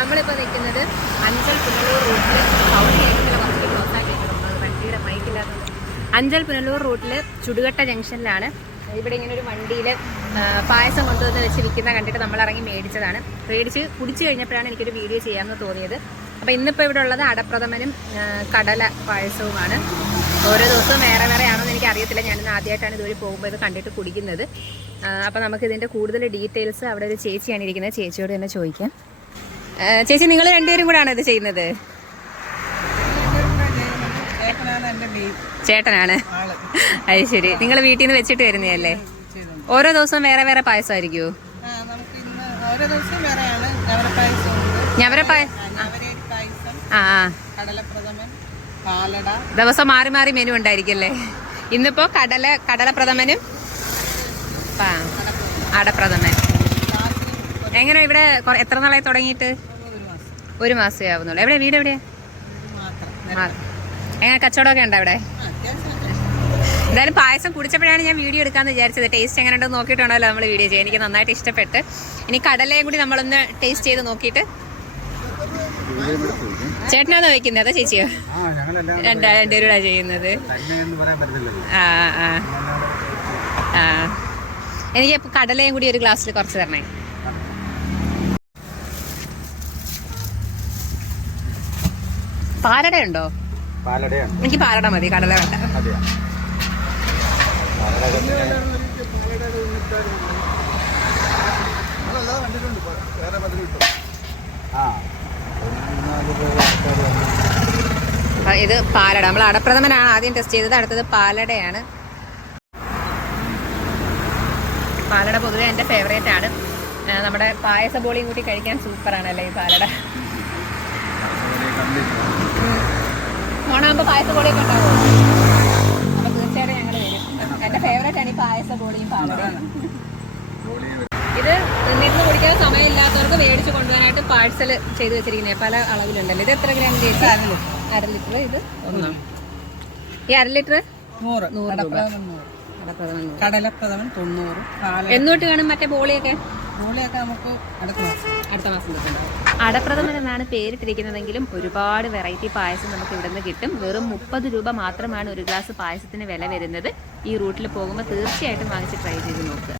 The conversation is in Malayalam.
നമ്മളിപ്പോൾ നിൽക്കുന്നത് അഞ്ചൽ പുനലൂർ റൂട്ടിൽ സൗണ്ട് കേൾക്കുന്നില്ല കുറച്ച് ക്ലോസാക്കിയിട്ടുണ്ട് വണ്ടിയുടെ മൈക്കില്ലാത്തത് അഞ്ചൽ പുനലൂർ റൂട്ടിൽ ചുടുകട്ട ജംഗ്ഷനിലാണ്. ഇവിടെ ഇങ്ങനെ ഒരു വണ്ടിയിൽ പായസം കൊണ്ടുവന്ന് വെച്ച് വിൽക്കുന്ന കണ്ടിട്ട് നമ്മൾ ഇറങ്ങി മേടിച്ചതാണ്. മേടിച്ച് കുടിച്ചു കഴിഞ്ഞപ്പോഴാണ് എനിക്കൊരു വീഡിയോ ചെയ്യാമെന്ന് തോന്നിയത്. അപ്പോൾ ഇന്നിപ്പോൾ ഇവിടെ ഉള്ളത് അടപ്രഥമനും കടല പായസവുമാണ്. ഓരോ ദിവസവും വേറെ വേറെ ആണോ എന്ന് എനിക്ക് അറിയത്തില്ല ഞാനിന്ന് ആദ്യമായിട്ടാണ് ഇതുവഴി പോകുമ്പോൾ ഇത് കണ്ടിട്ട് കുടിക്കുന്നത്. അപ്പോൾ നമുക്ക് ഇതിന്റെ കൂടുതൽ ഡീറ്റെയിൽസ് അവിടെ ഒരു ചേച്ചിയാണ് ഇരിക്കുന്നത്. ചേച്ചിയോട് തന്നെ ചോദിക്കാം. ചേച്ചി നിങ്ങൾ രണ്ടുപേരും കൂടാണ് ഇത് ചെയ്യുന്നത്? ചേട്ടനാണ് അത് ശരി. നിങ്ങൾ വീട്ടിൽ നിന്ന് വെച്ചിട്ട് വരുന്നതല്ലേ? ഓരോ ദിവസവും വേറെ വേറെ പായസമായിരിക്കുമോ ആ ഞവരപ്പായ ദിവസം മാറി മാറി മെനു ഉണ്ടായിരിക്കല്ലേ ഇന്നിപ്പോ കടല കടലപ്രഥമനും അടപ്രഥമനും അടപ്രഥമൻ. എങ്ങനെ ഇവിടെ എത്ര നാളായി തുടങ്ങിയിട്ട്? ഒരു മാസം ഒരു മാസമേ ആവുന്നുള്ളൂ. എവിടെ വീട് എവിടെ. എങ്ങനെ കച്ചവടമൊക്കെ ഉണ്ടോ അവിടെ? എന്തായാലും പായസം കുടിച്ചപ്പോഴാണ് ഞാൻ വീഡിയോ എടുക്കാന്ന് വിചാരിച്ചത്. ടേസ്റ്റ് എങ്ങനെ ഉണ്ടെന്ന് നോക്കിയിട്ടുണ്ടല്ലോ നമ്മൾ വീഡിയോ ചെയ്യാൻ. എനിക്ക് നന്നായിട്ട് ഇഷ്ടപ്പെട്ട്. ഇനി കടലയും കൂടി നമ്മളൊന്ന് ടേസ്റ്റ് ചെയ്ത് നോക്കിയിട്ട്. ചേട്ടനാണോ വയ്ക്കുന്നത് അതോ ചേച്ചിയോ? ആ ഞങ്ങളെല്ലാം രണ്ടാ രണ്ടുപേരൂടാ ചെയ്യുന്നത്. തന്നെ എന്ന് പറയാൻ പറ്റത്തില്ലല്ലോ. ആ ആ. ആ. എനിക്ക് ഇപ്പൊ കടലയും കൂടി ഒരു ഗ്ലാസ്സിൽ കുറച്ച് തരണേ. പാലട ഉണ്ടോ എനിക്ക് പാലട മതി കടല വേണ്ട. ഇത് പാലട. നമ്മൾ അടപ്രഥമനാണ് ആദ്യം ടെസ്റ്റ് ചെയ്തത് അടുത്തത് പാലടയാണ്. പാലട പൊതുവെ എന്റെ ഫേവറേറ്റ് ആണ്. നമ്മുടെ പായസ ബോളിയും കൂട്ടി കഴിക്കാൻ സൂപ്പറാണല്ലേ ഈ പാലട ഒരു കംപ്ലീറ്റ് ഓണാകുമ്പോൾ പായസ ബോളിയൊക്കെ ഉണ്ടാവും. അപ്പോൾ തീർച്ചയായിട്ടും ഞങ്ങൾ വരും. എന്റെ ഫേവറേറ്റ് ആണ് ഈ പായസ ബോളിയും പാലടയും ജോലി ഇത് നിന്ന് കുടിക്കാൻ സമയമില്ലാത്തവർക്ക് മേടിച്ച് കൊണ്ടുവരാനായിട്ട് പാഴ്സൽ ചെയ്ത് വെച്ചിരിക്കുന്നത്. പല അളവിലുണ്ടല്ലോ. ഇത് എത്ര ഗ്രാം ചേച്ചി? അര ലിറ്റർ. ഇത്? ഒന്നോ. ഈ അര ലിറ്റർ നൂറ്. നൂറ്. കടലപ്രഥമൻ തൊണ്ണൂറ്. എന്നോട്ട് വേണം മറ്റേ ബോളിയൊക്കെ? മൂളിയൊക്കെ നമുക്ക് അടുത്ത മാസം. അടുത്ത മാസം അടപ്രഥമൻ എന്നാണ് പേരിട്ടിരിക്കുന്നതെങ്കിലും ഒരുപാട് വെറൈറ്റി പായസം നമുക്ക് ഇവിടെ നിന്ന് കിട്ടും. വെറും മുപ്പത് രൂപ മാത്രമാണ് ഒരു ഗ്ലാസ് പായസത്തിന് വില വരുന്നത്. ഈ റൂട്ടിൽ പോകുമ്പോൾ തീർച്ചയായിട്ടും വാങ്ങിച്ച് ട്രൈ ചെയ്ത് നോക്കുക.